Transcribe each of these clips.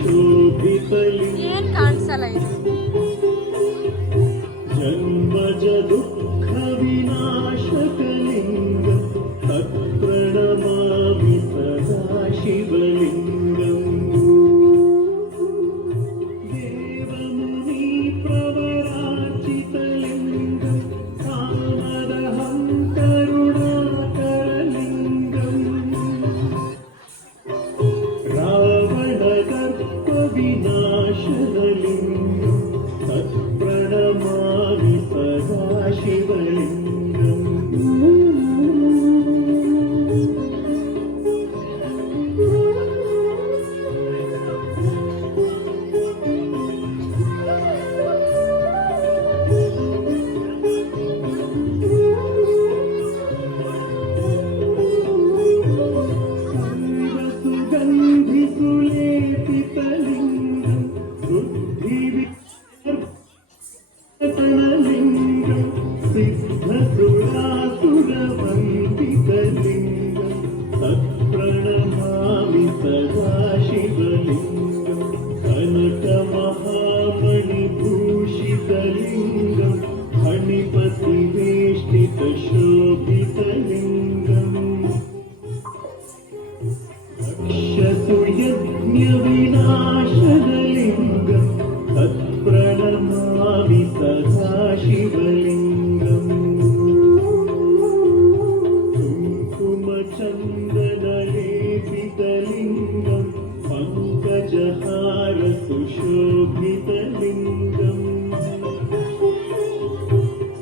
Ian can't sell ice. Bye. तत्प्रणमामि सदा शिवलिङ्गम् कुङ्कुमचन्दनलेपितलिङ्गं पङ्कजहार सुशोभितलिङ्गम्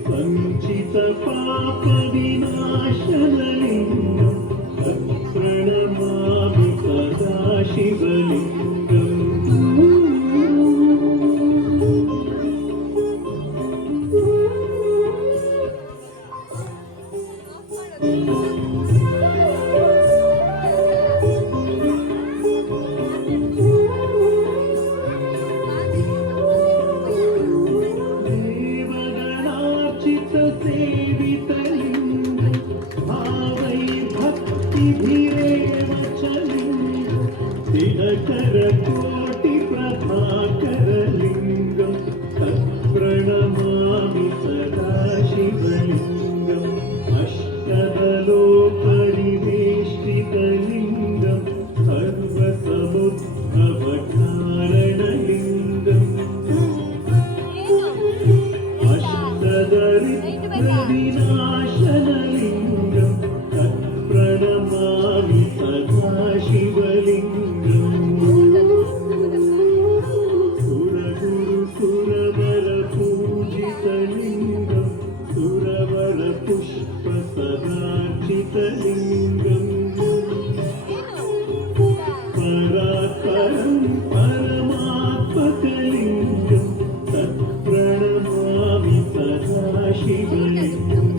सञ्चितपापविनाशनलिङ्गं தினகர கோட்டி பிரபாகர லிங்கம் தற்பரணமாமி சதாசிவலிங்கம் அஷ்டதலோபரிவேஷ்டிதலிங்கம் சர்வசமுத்ரவகாரணலிங்கம் அஷ்டதரித்ரவிநாசனலிங்கம் सुरगुरुसुरवरपूजितलिङ्गं सुरवरपुष्पसदार्चितलिङ्गम् परात्परं परमात्मकलिङ्गं तत्प्रणमामि शिवलिङ्गम्